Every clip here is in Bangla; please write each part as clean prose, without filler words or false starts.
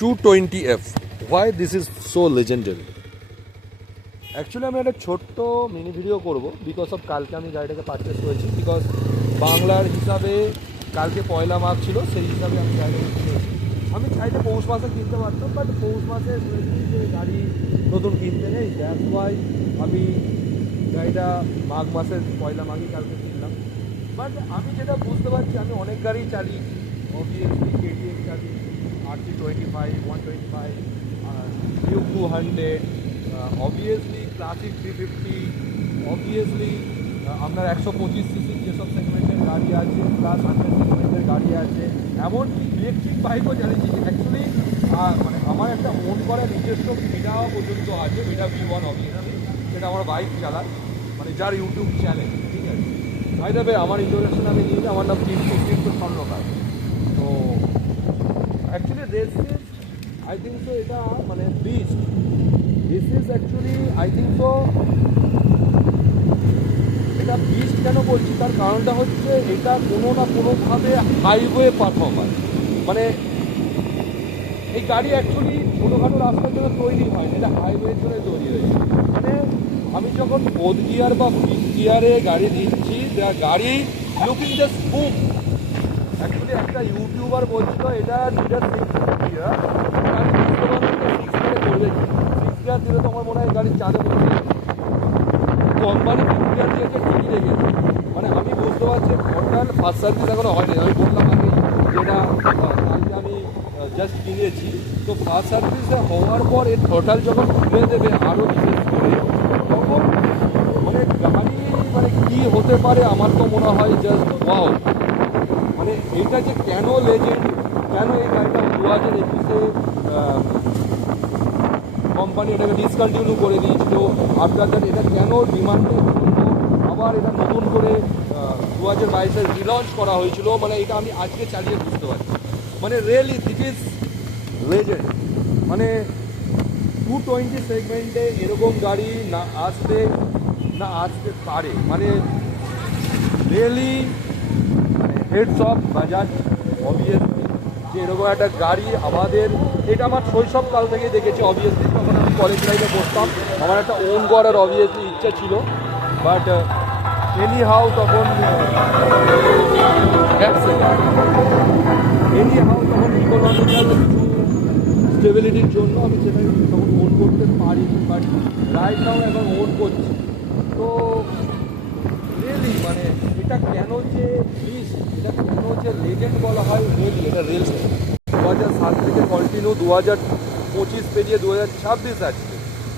220F. Why this is so legendary? Actually আমি একটা ছোট্ট মিনি ভিডিও করব বিকজ অফ কালকে আমি গাড়িটাকে পারচেস করেছি, বিকজ বাংলার হিসাবে কালকে পয়লা মাঘ ছিল, সেই হিসাবে আমি গাড়িটাকে কিনেছি। আমি চাইলে পৌষ মাসে কিনতে পারতাম, বাট পৌষ মাসে শুনেছি যে গাড়ি নতুন কিনতে নেই, দ্যাটস ওয়াই আমি গাড়িটা মাঘ মাসের পয়লা মাঘই কালকে কিনলাম। বাট আমি যেটা বুঝতে পারছি, আমি অনেক গাড়ি চালিয়েছি, অবভিয়াসলি KTM চালিয়েছি, RC25, 125, Duke 200, obviously classic 350, obviously আপনার 125cc যেসব সেগমেন্টের গাড়ি আছে, প্লাস 100 সেগমেন্টের গাড়ি আছে, এমনকি ইলেকট্রিক বাইকও চালিয়েছি। অ্যাকচুয়ালি মানে আমার একটা ওন করা নিজস্ব ভিডা পর্যন্ত আছে, ভিডা V1 অবভিয়াসলি, যেটা আমার বাইক চালায়, মানে যার ইউটিউব চ্যানেল, ঠিক আছে। ভাই দেবে আমার ইন্ট্রোডাকশন আমি নিয়েছি, আমার নাম কিন্তু স্বর্ণকার। তো actually this is I think so এটা মানে beast, this is actually I think so এটা বিস্ট কেন বলছি, তার কারণটা হচ্ছে এটা কোনো না কোনোভাবে হাইওয়ে পারফরম্যান্স, মানে এই গাড়ি অ্যাকচুয়ালি ছোটোখাটো রাস্তার জন্য তৈরি হয়, এটা হাইওয়ের জন্য তৈরি হয়েছে। মানে আমি যখন ফোর্থ গিয়ার বা ফিফথ গিয়ারে গাড়ি দিচ্ছি, গাড়ি লুকিং জাস্ট বুম। অ্যাকচুয়ালি একটা ইউটিউবার বলছিল এটা নিজের সিক্স গিয়ার, গাড়ি বুঝতে পারছি সিক্স গিয়ারে করবে, সিক্স গিয়ার দিলে তো আমার মনে হয় গাড়ির চাঁদে পড়ে যাবে। কোম্পানি ফিফথ গিয়ার দিয়েছে, ঠিকই রেখেছে। মানে আমি বুঝতে পারছি টোটাল ফার্স্ট সার্ভিস এখনো হয়নি, আমি বললাম আগে যেটা কালকে আমি জাস্ট কিনেছি, তো ফার্স্ট সার্ভিসে হওয়ার পর এর টোটাল যখন খুলে দেবে আরও বিশেষ করে, তখন মানে গাড়ি মানে কী হতে পারে আমার তো মনে হয় জাস্ট ওয়াও। মানে এটা যে কেন লেজেন্ড, কেন এই গাড়িটা 2021-এ কোম্পানি এটাকে ডিসকন্টিনিউ করে দিয়েছিল, আফটার দ্যাট এটা কেন ডিমান্ডে আবার এটা নতুন করে 2022-এ রিলঞ্চ করা হয়েছিল, মানে এটা আমি আজকে চালিয়ে বুঝতে পারছি। মানে রিয়েলি দিস ইজ লেজেন্ড। মানে 220 সেগমেন্টে এরকম গাড়ি না আসতে পারে, মানে রিয়েলি মানে হেডস অফ বাজাজ অবভিয়াসলি, যে এরকম একটা গাড়ি আমাদের, এটা আমার শৈশবকাল থেকে দেখেছি। অবভিয়াসলি তখন আমি কলেজ লাইফে পড়তাম, আমার একটা ওন করার অবভিয়াসলি ইচ্ছা ছিল, বাট এনি হাউ তখন ইকোনমিক্যাল কিছু স্টেবিলিটির জন্য আমি সেটাকে তখন ওন করতে পারিনি, বাট রাইট নাও এখন ওন করছি। তো রিয়েলি মানে এটা কেন যে লিস্ট, এটা কেন যে লেজেন্ড বলা হয়, রিয়েলি এটা রিয়েল 2007 থেকে কন্টিনিউ 2025 পেরিয়ে 2026 আসছে,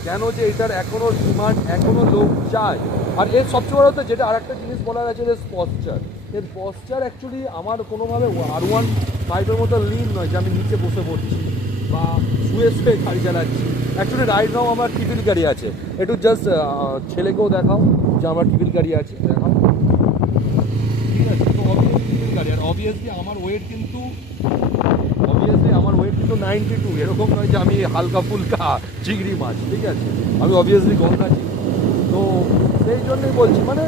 কেন যে এটার এখনও ডিমান্ড, এখনও লোক চায়। আর এর সবচেয়ে বড় হচ্ছে যেটা আরেকটা জিনিস বলার আছে, যে পশ্চার, এর পশ্চার অ্যাকচুয়ালি আমার কোনোভাবে R15-এর মতো লিন নয় যে আমি নিচে বসে পড়ছি বা শুয়ে শুয়ে গাড়ি চালাচ্ছি। অ্যাকচুয়ালি রাইট নাও আমার টিফিন গাড়ি আছে, একটু জাস্ট ছেলেকেও দেখাও যে আমার টিফিন গাড়ি আছে, দেখাও, ঠিক আছে। তো অবভিয়াসলি টিফিন গাড়ি, আর অবভিয়াসলি আমার ওয়েট কিন্তু 92, এরকম নয় যে আমি হালকা ফুলকা চিংড়ি মাছ, ঠিক আছে, আমি অবভিয়াসলি গলদা চিংড়ি। তো সেই জন্যই বলছি, মানে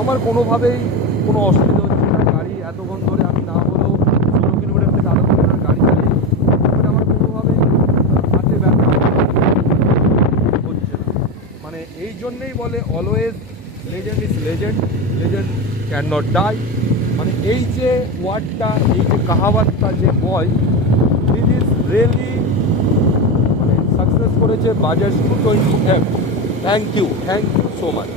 আমার কোনোভাবেই কোনো অসুবিধা হচ্ছে না, গাড়ি এতক্ষণ ধরে আমি না হলেও 16 কিলোমিটার থেকে আরো কিলোমিটার গাড়ি চালিয়ে, মানে আমার কোনোভাবেই হাতে ব্যথা হচ্ছে না। মানে এই জন্যেই বলে always legend is legend, legend can not die. মানে এই যে ওয়ার্ডটা, এই যে কাহাওয়াতটা যে বয়, ইট ইজ রিয়েলি মানে সাকসেস করেছে Bajaj 220F। Thank you so much.